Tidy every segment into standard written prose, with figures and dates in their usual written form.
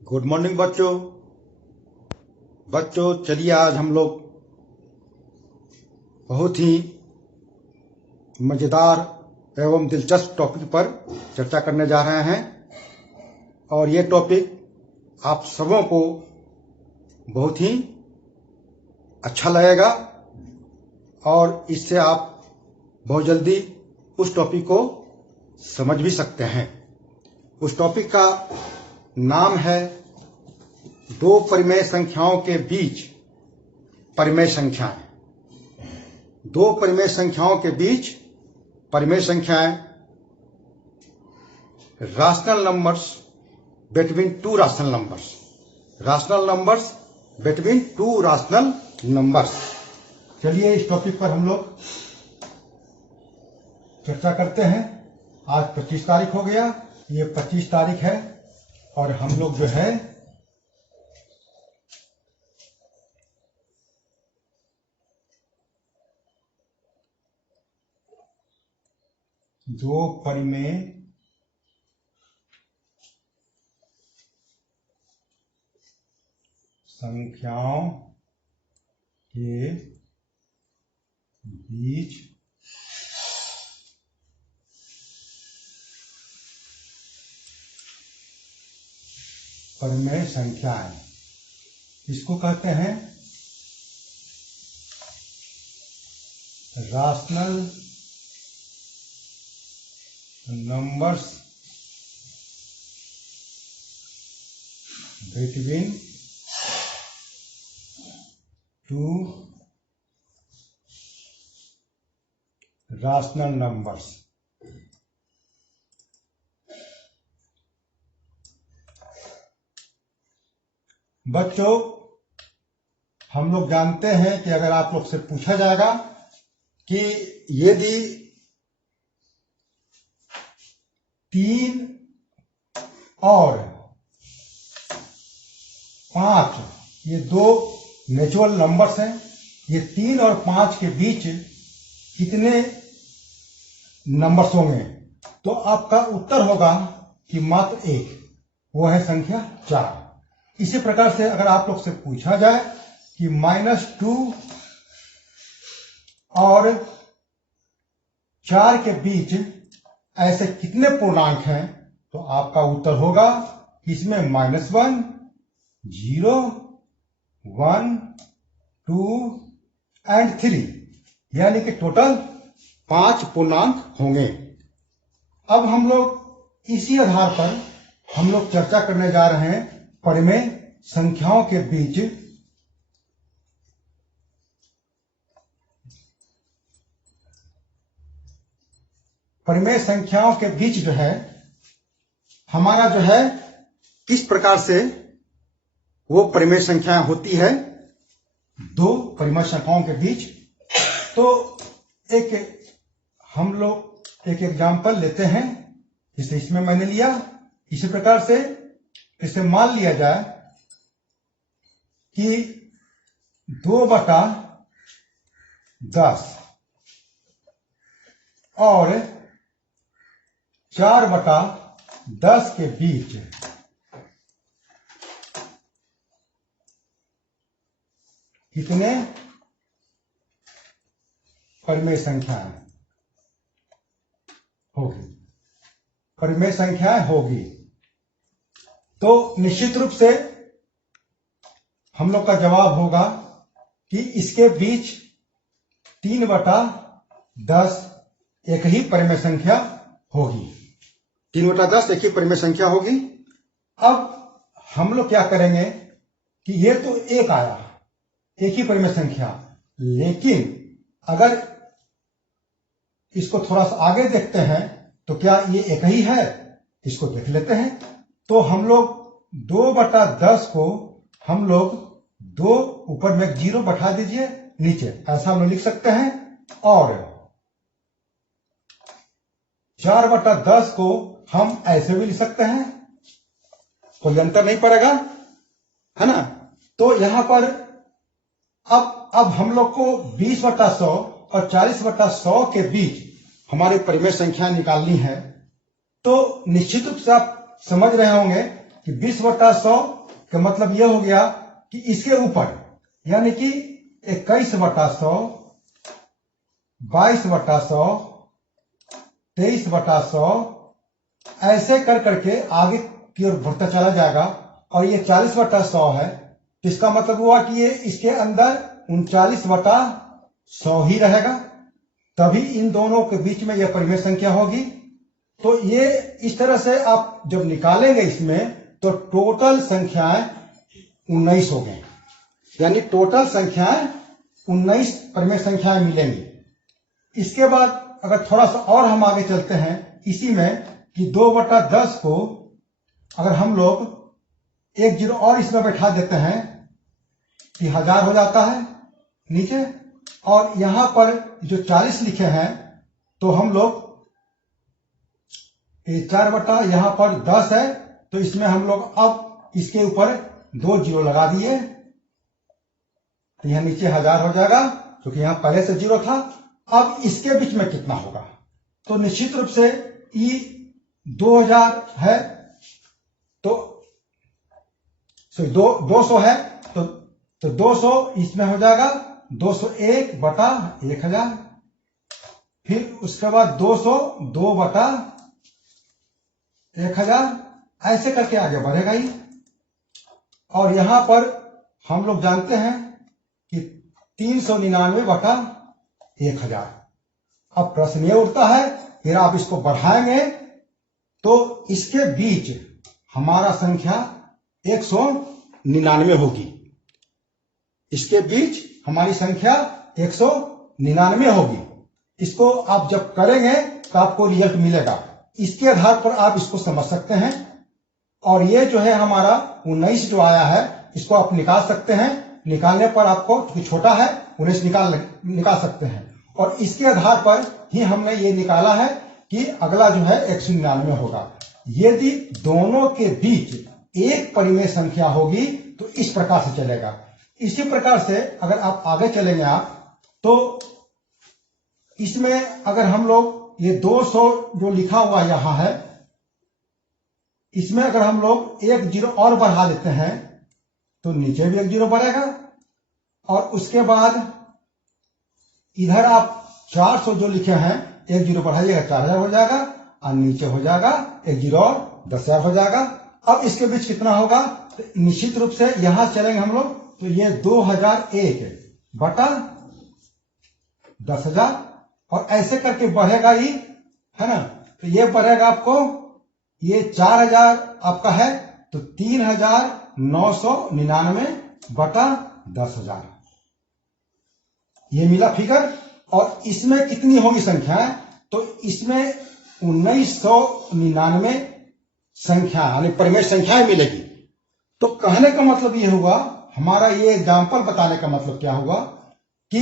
Good morning बच्चों चलिए आज हम लोग बहुत ही मज़ेदार एवं दिलचस्प टॉपिक पर चर्चा करने जा रहे हैं और ये टॉपिक आप सबों को बहुत ही अच्छा लगेगा और इससे आप बहुत जल्दी उस टॉपिक को समझ भी सकते हैं। उस टॉपिक का नाम है दो परिमेय संख्याओं के बीच परिमेय संख्याएं। दो परिमेय संख्याओं के बीच परिमेय संख्याएं, rational numbers between two rational numbers, rational numbers between two rational numbers। चलिए इस टॉपिक पर हम लोग चर्चा करते हैं। आज 25 तारीख हो गया, ये 25 तारीख है और हम लोग जो है दो परिमेय संख्याओं के बीच परिमेय संख्याएं, इसको कहते हैं rational numbers between two rational numbers. बच्चों, हम लोग जानते हैं कि अगर आप लोग से पूछा जाएगा कि यदि 3 और 5 ये दो नेचुरल नंबर्स हैं, ये 3 और 5 के बीच कितने नंबर्स होंगे, तो आपका उत्तर होगा कि मात्र एक, वो है संख्या 4। इसी प्रकार से अगर आप लोग से पूछा जाए कि -2 और 4 के बीच ऐसे कितने पूर्णांक हैं, तो आपका उत्तर होगा कि इसमें -1, 0, 1, 2 एंड 3, यानी कि टोटल 5 पूर्णांक होंगे। अब हम लोग इसी आधार पर हम लोग चर्चा करने जा रहे हैं परिमेय संख्याओं के बीच परिमेय संख्याओं के बीच जो है हमारा जो है किस प्रकार से वो परिमेय संख्याएं होती है दो परिमेय संख्याओं के बीच। तो हम लोग एक एग्जाम्पल लेते हैं, जैसे इसमें मैंने लिया। इसी प्रकार से इसे मान लिया जाए कि 2/10 और 4/10 के बीच कितने परिमेय संख्याएं होगी, परिमेय संख्याएं होगी। तो निश्चित रूप से हम लोग का जवाब होगा कि इसके बीच 3/10 एक ही परिमेय संख्या होगी। 3/10 एक ही परिमेय संख्या होगी। अब हम लोग क्या करेंगे कि ये तो एक आया, एक ही परिमेय संख्या, लेकिन अगर इसको थोड़ा सा आगे देखते हैं तो क्या ये एक ही है, इसको देख लेते हैं। तो हम लोग 2/10 को हम लोग 2 ऊपर में 0 बैठा दीजिए नीचे, ऐसा हम लोग लिख सकते हैं। और 4/10 को हम ऐसे भी लिख सकते हैं, कोई अंतर नहीं पड़ेगा, है ना। तो यहां पर अब हम लोग को 20/100 और 40/100 के बीच हमारे परिमेय संख्या निकालनी है। तो निश्चित रूप से आप समझ रहे होंगे कि 20/100 का मतलब यह हो गया कि इसके ऊपर, यानी कि 21/100, 22/100, 23/100 ऐसे कर करके आगे की ओर बढ़ता चला जाएगा। और ये 40/100 है, तो इसका मतलब हुआ कि ये इसके अंदर 39/100 ही रहेगा, तभी इन दोनों के बीच में यह परिमेय संख्या होगी। तो ये इस तरह से आप जब निकालेंगे इसमें, तो टोटल संख्याएं 19 हो गए, यानी टोटल संख्याएं 19 परिमेय संख्याएं मिलेंगी। इसके बाद अगर थोड़ा सा और हम आगे चलते हैं इसी में, कि 2/10 को अगर हम लोग एक जीरो और इसमें बैठा देते हैं कि 1000 हो जाता है नीचे, और यहां पर जो 40 लिखे हैं तो हम लोग 4 यहां पर 10 है, तो इसमें हम लोग अब इसके ऊपर 2 जीरो लगा दिए, तो यहां नीचे 1000 हो जाएगा, क्योंकि यहां पहले से जीरो था। अब इसके बीच में कितना होगा, तो निश्चित रूप से ई 2000 है, तो 200 है, तो 200 इसमें हो जाएगा 201/1000। फिर उसके बाद 200 2/1000, ऐसे करके आगे बढ़ेगा ही। और यहां पर हम लोग जानते हैं कि 399/1000। अब प्रश्न ये उठता है, फिर आप इसको बढ़ाएंगे तो इसके बीच हमारा संख्या 199 होगी, इसके बीच हमारी संख्या 199 होगी। इसको आप जब करेंगे तो आपको रिजल्ट मिलेगा, इसके आधार पर आप इसको समझ सकते हैं। और ये जो है हमारा 19 जो आया है, इसको आप निकाल सकते हैं, निकालने पर आपको, क्योंकि छोटा है 19 निकाल सकते हैं। और इसके आधार पर ही हमने ये निकाला है कि अगला जो है 199 होगा। यदि दोनों के बीच एक परिमेय संख्या होगी तो इस प्रकार से चलेगा। इसी प्रकार से अगर आप आगे चलेंगे तो इसमें अगर हम लोग ये 200 जो लिखा हुआ यहां है, इसमें अगर हम लोग एक जीरो और बढ़ा देते हैं तो नीचे भी एक जीरो बढ़ेगा, और उसके बाद इधर आप 400 जो लिखे हैं एक जीरो बढ़ाइएगा 4000 हो जाएगा, और नीचे हो जाएगा एक जीरो और 10000 हो जाएगा। अब इसके बीच कितना होगा, तो निश्चित रूप से यहां चलेंगे हम लोग, तो ये 2001/10,000 और ऐसे करके बढ़ेगा ही, है ना। तो ये बढ़ेगा आपको, ये 4000 आपका है, तो 3999/10,000 ये मिला फिगर। और इसमें कितनी होगी संख्या, तो इसमें 1999 संख्या यानी परिमेय संख्याएं मिलेगी। तो कहने का मतलब ये हुआ, हमारा ये एग्जाम्पल बताने का मतलब क्या हुआ कि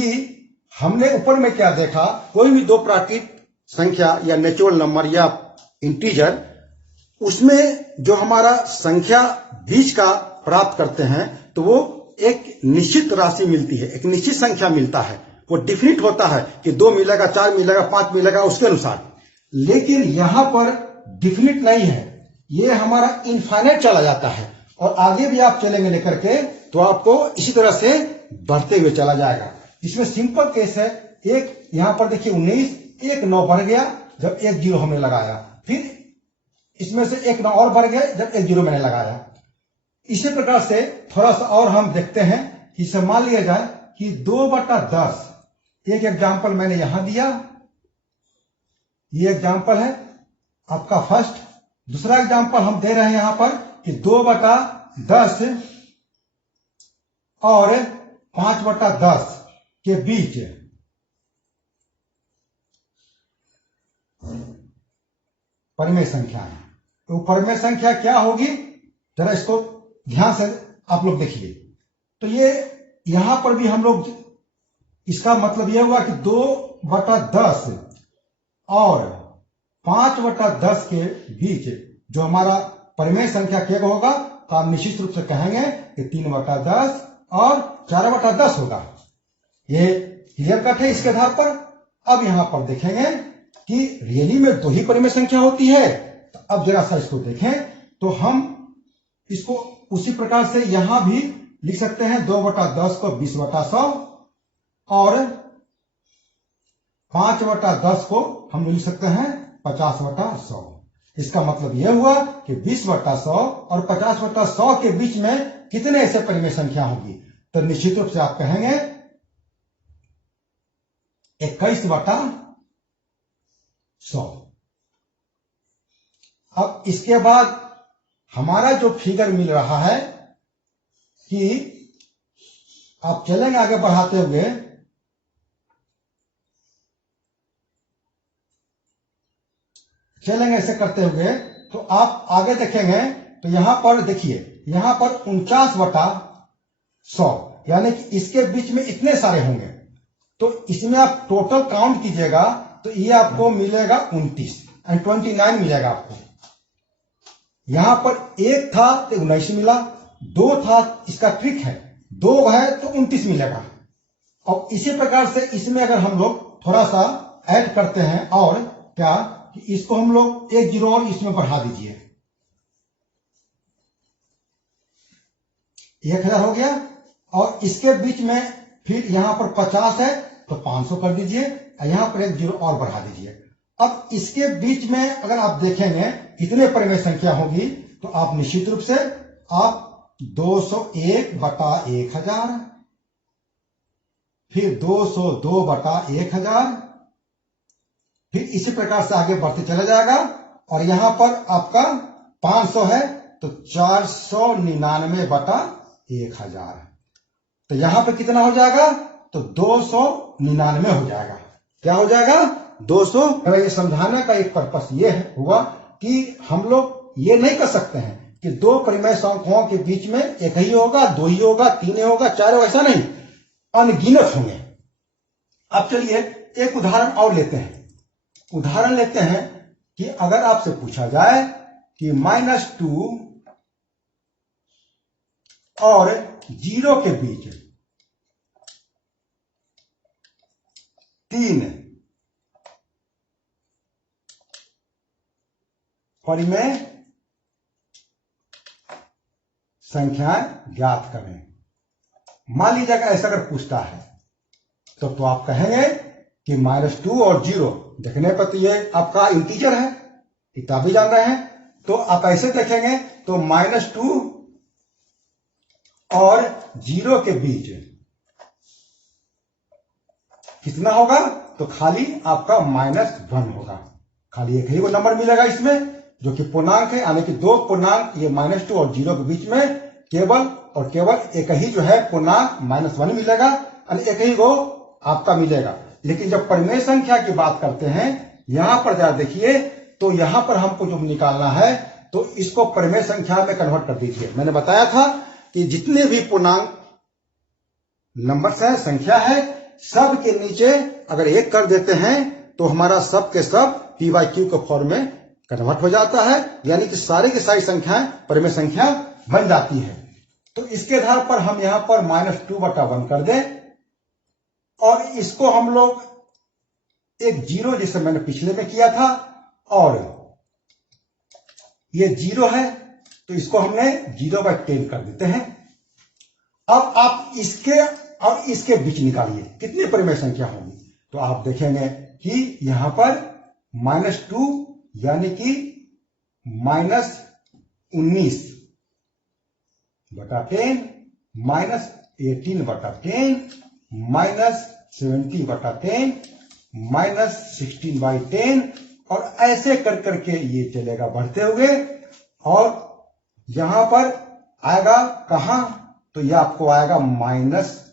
हमने ऊपर में क्या देखा, कोई भी दो प्राकृत संख्या या नेचुरल नंबर या इंटीजर, उसमें जो हमारा संख्या बीज का प्राप्त करते हैं तो वो एक निश्चित राशि मिलती है, एक निश्चित संख्या मिलता है, वो डिफिनिट होता है कि 2 मिलेगा, 4 मिलेगा, 5 मिलेगा, उसके अनुसार। लेकिन यहां पर डिफिनिट नहीं है, ये हमारा इनफाइनाइट चला जाता है, और आगे भी आप चलेंगे लेकर के तो आपको इसी तरह से बढ़ते हुए चला जाएगा। इसमें सिंपल केस है, एक यहां पर देखिए 19, एक 9 बढ़ गया जब एक जीरो हमने लगाया, फिर इसमें से एक 9 और बढ़ गया जब एक जीरो मैंने लगाया। इसी प्रकार से थोड़ा सा और हम देखते हैं कि इसे मान लिया जाए कि 2/10, एक एग्जाम्पल मैंने यहां दिया, ये एग्जाम्पल है आपका फर्स्ट। दूसरा एग्जाम्पल हम दे रहे हैं यहां पर कि 2/10 और 5/10 के बीच परिमेय संख्या है। तो परिमेय संख्या क्या होगी, जरा इसको ध्यान से आप लोग देखिए। तो ये यहां पर भी हम लोग, इसका मतलब यह हुआ कि 2/10 और 5/10 के बीच जो हमारा परिमेय संख्या क्या होगा, तो आप निश्चित रूप से कहेंगे कि 3/10 और 4/10 होगा। ये क्लियर कट है इसके आधार पर। अब यहां पर देखेंगे कि रियली में 2 ही परिमेय संख्या होती है। तो अब जरा सा इसको देखें, तो हम इसको उसी प्रकार से यहां भी लिख सकते हैं 2/10 को 20/100 और 5/10 को हम लिख सकते हैं 50/100। इसका मतलब यह हुआ कि 20/100 और 50/100 के बीच में कितने ऐसे परिमेय संख्या होगी, तो निश्चित रूप से आप कहेंगे 21/100। अब इसके बाद हमारा जो फिगर मिल रहा है कि आप चलेंगे आगे बढ़ाते हुए, चलेंगे ऐसे करते हुए, तो आप आगे देखेंगे तो यहां पर देखिए, यहां पर 49/100 यानी कि इसके बीच में इतने सारे होंगे, तो इसमें आप टोटल काउंट कीजिएगा तो ये आपको मिलेगा 29 मिलेगा आपको। यहां पर एक था तो 19 मिला, 2 था, इसका ट्रिक है 2 है तो 29 मिलेगा। और इसी प्रकार से इसमें अगर हम लोग थोड़ा सा ऐड करते हैं और क्या कि इसको हम लोग 1 जीरो और इसमें बढ़ा दीजिए, 1000 हो गया। और इसके बीच में फिर यहां पर 50 है तो 500 कर दीजिए, यहां पर 1 जीरो और बढ़ा दीजिए। अब इसके बीच में अगर आप देखेंगे कितने परिमेय संख्या होगी, तो आप निश्चित रूप से आप 201/1000, फिर 202/1000, फिर इसी प्रकार से आगे बढ़ते चला जाएगा। और यहां पर आपका 500 है तो 499/1000, तो यहां पर कितना हो जाएगा, तो 299 हो जाएगा। क्या हो जाएगा, 200। ये समझाने का एक पर्पस ये हुआ कि हम लोग ये नहीं कर सकते हैं कि 2 परिमेय संख्याओं के बीच में एक ही होगा, 2 ही होगा, 3 होगा, 4 होगा, ऐसा नहीं, अनगिनत होंगे। अब चलिए एक उदाहरण और लेते हैं। उदाहरण लेते हैं कि अगर आपसे पूछा जाए कि -2 और 0 के बीच 3 परिमेय संख्याएं ज्ञात करें। मान लीजिए ऐसा अगर पूछता है तो आप कहेंगे कि -2 और 0, देखने पर तो ये आपका इंटीजर है, इतना भी जान रहे हैं, तो आप ऐसे देखेंगे तो -2 और 0 के बीच कितना होगा, तो खाली आपका -1 होगा। खाली एक ही वो नंबर मिलेगा इसमें जो कि पूर्णांक है, यानी कि 2 पूर्णांक, ये -2 और 0 के बीच में केवल और केवल एक ही जो है पूर्णांक -1 मिलेगा, और एक ही वो आपका मिलेगा। लेकिन जब परिमेय संख्या की बात करते हैं, यहां पर जरा देखिए, तो यहां पर हमको जो निकालना है तो इसको परिमेय संख्या में कन्वर्ट कर दीजिए। मैंने बताया था कि जितने भी पूर्णांक नंबर्स है, संख्या है, सब के नीचे अगर 1 कर देते हैं तो हमारा सब के सब p/q के फॉर्म में कन्वर्ट हो जाता है, यानी कि सारी की सारी संख्याएं परिमेय संख्या बन जाती है। तो इसके आधार पर हम यहां पर -2/1 कर दें, और इसको हम लोग एक 0 जैसे मैंने पिछले में किया था, और ये 0 है तो इसको हमने 0/10 कर देते हैं। अब आप इसके और इसके बीच निकालिए कितनी परिमेय संख्या होगी, तो आप देखेंगे कि यहां पर -2 यानी कि -19/10, -18/10, -70/10, -16/10, और ऐसे कर करके ये चलेगा बढ़ते हुए, और यहां पर आएगा कहां, तो ये आपको आएगा -1/10,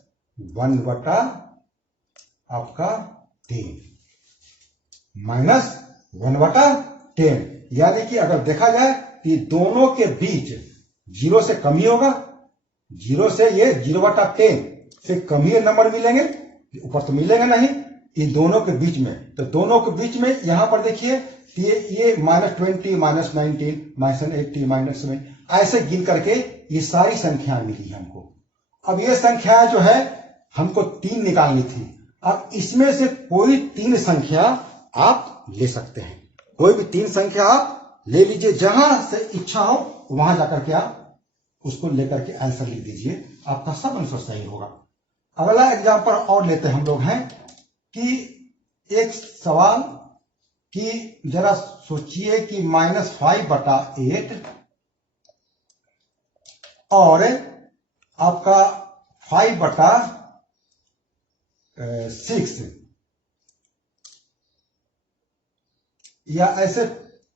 -1/10, यानी कि अगर देखा जाए कि दोनों के बीच 0 से कम ही होगा, 0 से ये 0/10 से कम ही नंबर मिलेंगे, ऊपर तो मिलेंगे नहीं, इन दोनों के बीच में। तो दोनों के बीच में यहां पर देखिए ये -20, -19, -80, -7, ऐसे गिन करके ये सारी संख्याएं मिली हमको। अब ये संख्या जो है हमको 3 निकालनी थी। अब इसमें से कोई 3 संख्या आप ले सकते हैं, कोई भी 3 संख्या आप ले लीजिए, जहां से इच्छा हो वहां जाकर के आप उसको लेकर के आंसर लिख दीजिए, आपका सब आंसर सही होगा। अगला एग्जांपल और लेते हम लोग हैं कि एक सवाल कि जरा सोचिए कि -5/8 और आपका 5/6 या ऐसे,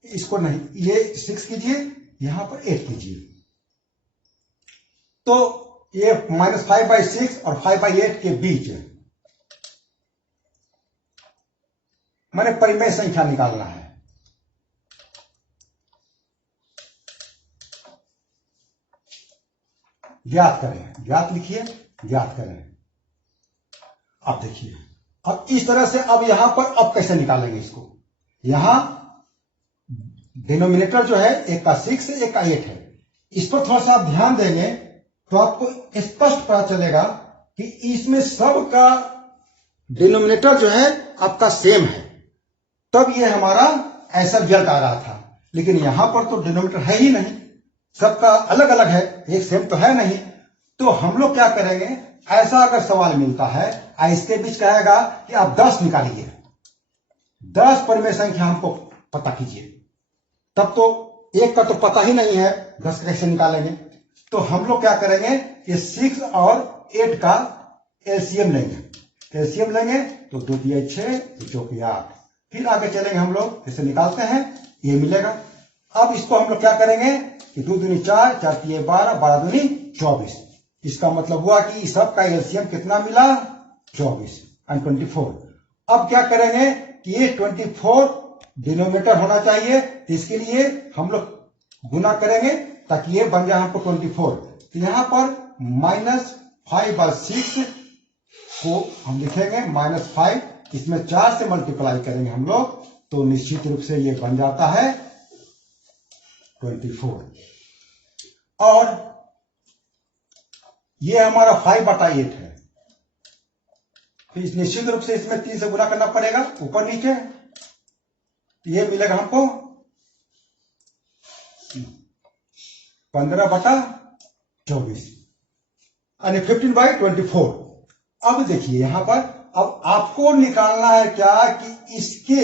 इसको नहीं, ये 6 कीजिए, यहां पर 8 कीजिए, तो ये -5/6 और 5/8 के बीच मैंने परिमेय संख्या निकालना है। ज्ञात करें, ज्ञात लिखिए, ज्ञात करें। अब देखिए, अब इस तरह से अब यहां पर अब कैसे निकालेंगे इसको। यहां डिनोमिनेटर जो है एक का 6 एक का 8 है, इस पर थोड़ा सा आप ध्यान देंगे तो आपको स्पष्ट पता चलेगा कि इसमें सब का डिनोमिनेटर जो है आपका सेम है, तब ये हमारा ऐसा रिजल्ट आ रहा था। लेकिन यहां पर तो डिनोमिनेटर है ही नहीं, सबका अलग अलग है, एक सेम तो है नहीं। तो हम लोग क्या करेंगे, ऐसा अगर सवाल मिलता है, इसके बीच कहेगा कि आप 10 निकालिए, 10 परिमेय संख्या हमको पता कीजिए, तब तो एक का तो पता ही नहीं है, 10 कैसे निकालेंगे। तो हम लोग क्या करेंगे, ये 6 और 8 का एलसीएम लेंगे। एलसीएम लेंगे तो 2 तिया 6, 2 चौके 8, फिर आगे चलेंगे हम लोग, इसे निकालते हैं, ये मिलेगा। अब इसको हम लोग क्या करेंगे कि 2 दूनी 4, 4 तिया 12, 12 दूनी 24। इसका मतलब हुआ कि सब का एलसीएम कितना मिला, 24 और 24। अब क्या करेंगे कि ये 24 डिनोमिनेटर होना चाहिए, तो इसके लिए हम लोग गुना करेंगे ताकि ये बन जाए हमको 24। तो यहां पर -5/6 को हम लिखेंगे -5, इसमें 4 से मल्टीप्लाई करेंगे हम लोग, तो निश्चित रूप से ये बन जाता है 24। और ये हमारा 5/8 है, फिर निश्चित रूप से इसमें 3 से गुना करना पड़ेगा ऊपर नीचे, ये मिलेगा हमको 15/24 यानी 15/24। अब देखिए यहां पर, अब आपको निकालना है क्या कि इसके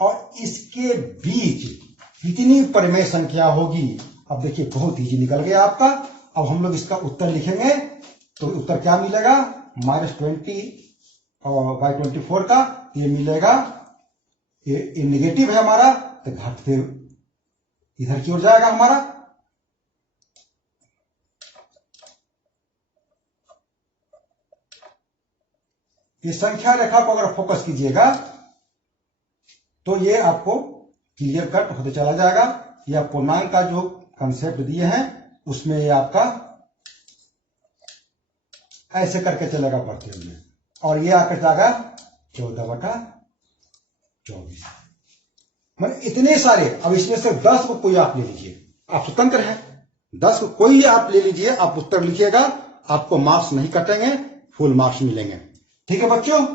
और इसके बीच कितनी परिमेय संख्या होगी। अब देखिए बहुत इजी निकल गया आपका। अब हम लोग इसका उत्तर लिखेंगे तो उत्तर क्या मिलेगा, -20/24 का ये मिलेगा, ये निगेटिव है हमारा, तो घटते इधर की ओर जाएगा हमारा। ये संख्या रेखा को अगर फोकस कीजिएगा तो ये आपको क्लियर कट होते चला जाएगा। या पूर्णांक का जो कंसेप्ट दिए हैं उसमें ये आपका ऐसे करके चलेगा बढ़ते हुए, और ये आकर जाएगा 14/24। मतलब इतने सारे, अब इसमें से 10 को कोई आप ले लीजिए, आप स्वतंत्र हैं, 10 को कोई आप ले लीजिए, आप उत्तर लिखिएगा, आपको मार्क्स नहीं कटेंगे, फुल मार्क्स मिलेंगे। ठीक है बच्चों,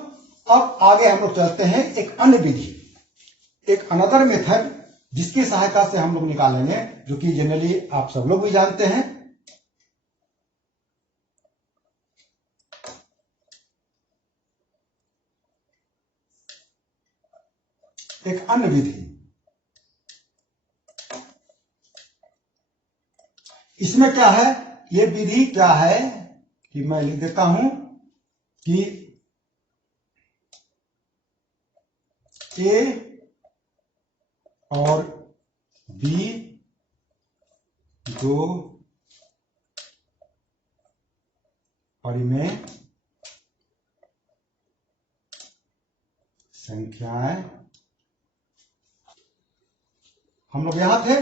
अब आगे हम लोग चलते हैं एक अन्य विधि, एक अनदर मेथड, जिसकी सहायता से हम लोग निकालेंगे, जो कि जनरली आप सब लोग भी जानते हैं। एक अन्य विधि, इसमें क्या है, ये विधि क्या है कि मैं लिख देता हूं कि ए और बी दो परिमेय संख्याएं, हम लोग यहां थे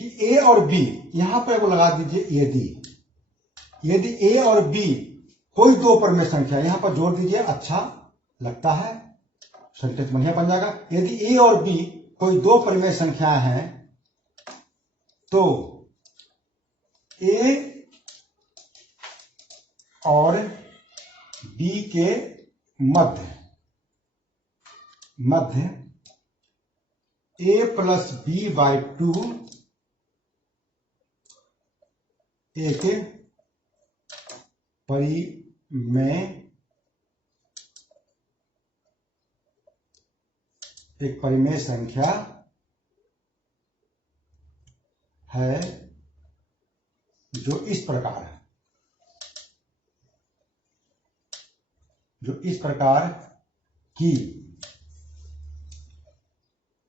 कि ए और बी, यहां पर वो लगा दीजिए यदि ए और बी कोई दो परिमेय संख्या, यहां पर जोड़ दीजिए, अच्छा लगता है, सेंटेंस बढ़िया बन जाएगा। यदि ए और बी कोई दो परिमेय संख्या है तो ए और बी के मध्य a + b/2 एक परिमेय संख्या है जो इस प्रकार कि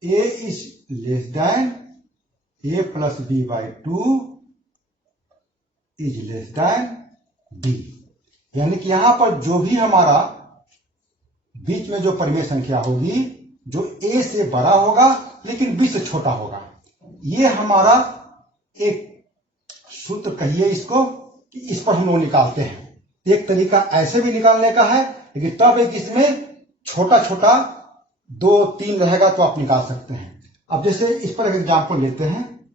a is less than a plus b by 2 is less than b। यानी कि यहां पर जो भी हमारा बीच में जो परिमेय संख्या होगी जो a से बड़ा होगा लेकिन b से छोटा होगा, ये हमारा एक सूत्र कहिए इसको कि इस पर हम लोग निकालते हैं। एक तरीका ऐसे भी निकालने का है, लेकिन तब एक इसमें छोटा छोटा 2-3 रहेगा तो आप निकाल सकते हैं। अब जैसे इस पर एक एग्जाम्पल लेते हैं,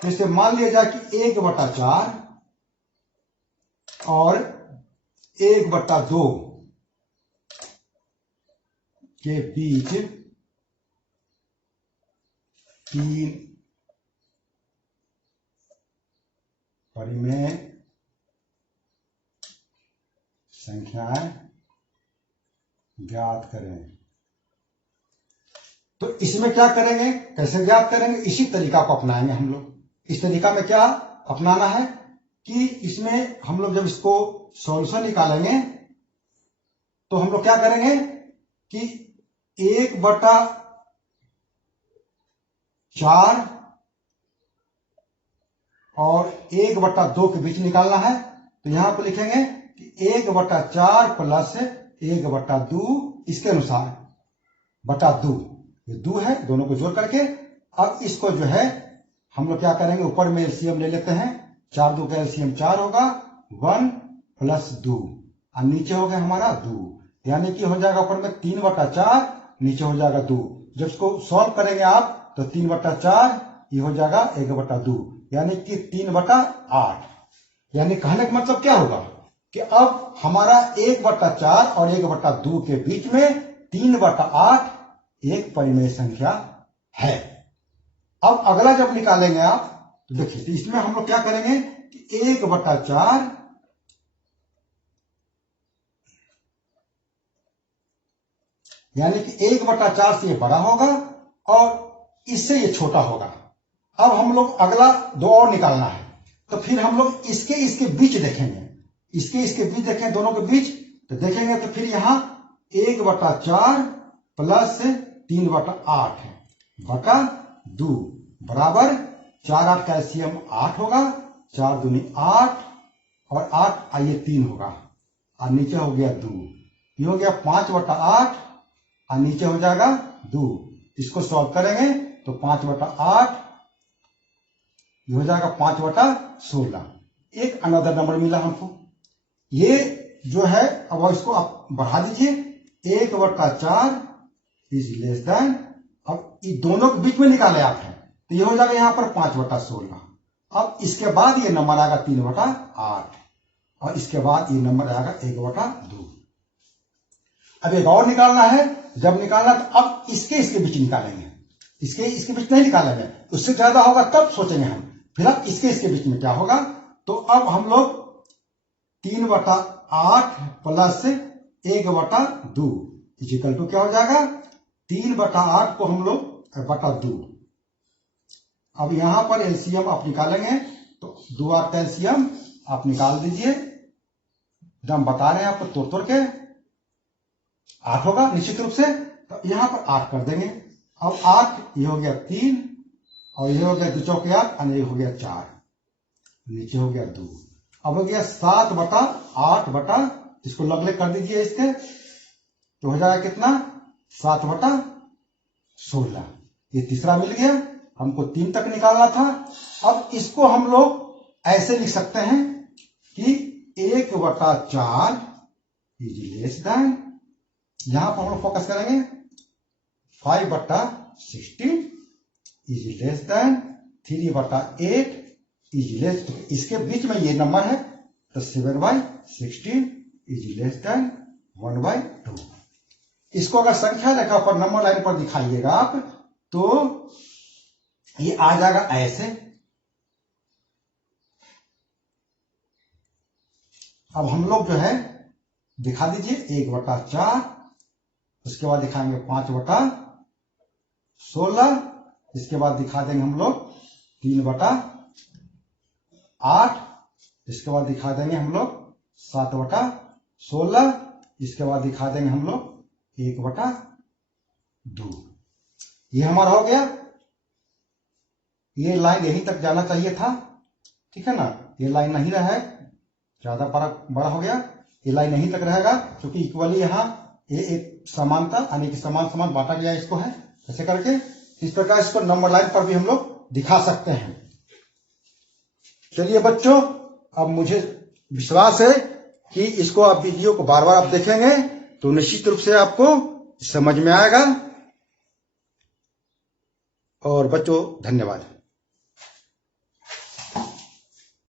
जैसे मान लिया जाए कि 1/4 और 1/2 के बीच 3 परिमेय संख्याएं ज्ञात करें। तो इसमें क्या करेंगे, कैसे ज्ञात करेंगे, इसी तरीका को अपनाएंगे हम लोग। इस तरीका में क्या अपनाना है कि इसमें हम लोग जब इसको सॉल्यूशन निकालेंगे तो हम लोग क्या करेंगे कि 1/4 और 1/2 के बीच निकालना है। तो यहां पर लिखेंगे कि 1/4 प्लस 1/2 इसके अनुसार बटा 2, ये 2 है, दोनों को जोड़ करके अब इसको जो है हम लोग क्या करेंगे, ऊपर में एलसीएम ले लेते हैं। 4 2 का एलसीएम 4 होगा, 1 प्लस 2 और नीचे हो गया हमारा 2, यानी कि हो जाएगा ऊपर में 3/4, नीचे हो जाएगा 2। जब इसको सॉल्व करेंगे आप तो 3/4 ये हो जाएगा 1/2, यानी कि 3/8। यानी कहने का मतलब क्या होगा कि अब हमारा 1/4 और 1/2 के बीच में 3/8 एक परिमेय संख्या है। अब अगला जब निकालेंगे आप तो देखिए, तो इसमें हम लोग क्या करेंगे कि 1/4 यानी कि 1/4 से ये बड़ा होगा और इससे ये छोटा होगा। अब हम लोग अगला 2 और निकालना है, तो फिर हम लोग इसके बीच देखेंगे, इसके बीच देखें, दोनों के बीच तो देखेंगे तो फिर यहां 1/4 प्लस 3/8 है बटा 2 बराबर 4 8 कैल्शियम 8 होगा, 4 दूनी 8 और 8 आइए 3 होगा और नीचे हो गया 2, ये हो गया 5/8 और नीचे हो जाएगा 2। इसको सॉल्व करेंगे तो 5/8 ये हो जाएगा 5/16। एक अनदर नंबर मिला हमको, ये जो है अब इसको आप बढ़ा दीजिए, 1/4 इज लेस देन, अब ये दोनों के बीच में निकाले आप हैं तो ये हो जाएगा यहां पर 5/16। अब इसके बाद ये नंबर आएगा 3/8 और इसके बाद ये नंबर आएगा 1/2। अब एक और निकालना है, जब निकालना तो अब इसके बीच निकालेंगे, इसके बीच नहीं निकालेंगे, उससे ज्यादा होगा तब सोचेंगे हम। फिर अब इसके बीच में क्या होगा, तो अब हम लोग 3/8 प्लस 1/2 इक्वल टू क्या हो जाएगा, 3/8 को हम लोग बटा 2। अब यहां पर एलसीएम आप निकालेंगे तो 2 8 का एलसीएम आप निकाल दीजिए, हम बता रहे हैं आपको तोड़ के 8 होगा निश्चित रूप से, तो यहां पर 8 कर देंगे। अब 8 ये हो गया 3 और ये हो गया 2 चौके 8 और ये हो गया 4, नीचे हो गया 2। अब हो गया 7/8 बटा, इसको लगले कर दीजिए इसके, तो हो जाएगा कितना 7/16। ये तीसरा मिल गया, हमको 3 तक निकालना था। अब इसको हम लोग ऐसे लिख सकते हैं कि 1/4 इज लेस देन, यहां पर हम लोग फोकस करेंगे 5/16 is less than 3/8 is less, इसके बीच में ये नंबर है तो 7/16 इज लेस देन 1/2। इसको अगर संख्या रेखा पर नंबर लाइन पर दिखाइएगा आप तो ये आ जाएगा ऐसे, अब हम लोग जो है दिखा दीजिए 1/4, उसके बाद दिखाएंगे 5/16, इसके बाद दिखा देंगे हम लोग 3/8, इसके बाद दिखा देंगे हम लोग 7/16, इसके बाद दिखा देंगे हम लोग 1/2। ये हमारा हो गया। ये लाइन यहीं तक जाना चाहिए था, ठीक है ना। ये लाइन नहीं रहा है, ज्यादा बड़ा हो गया। ये लाइन यहीं तक रहेगा क्योंकि इक्वली यहाँ ये एक समानता यानी कि समान समान बांटा गया इसको है, ऐसे करके। इस प्रकार इसको नंबर लाइन पर भी हम लोग दिखा सकते हैं। चलिए बच्चों, अब मुझे विश्वास है कि इसको आप वीडियो को बार बार आप देखेंगे तो निश्चित रूप से आपको समझ में आएगा। और बच्चों धन्यवाद।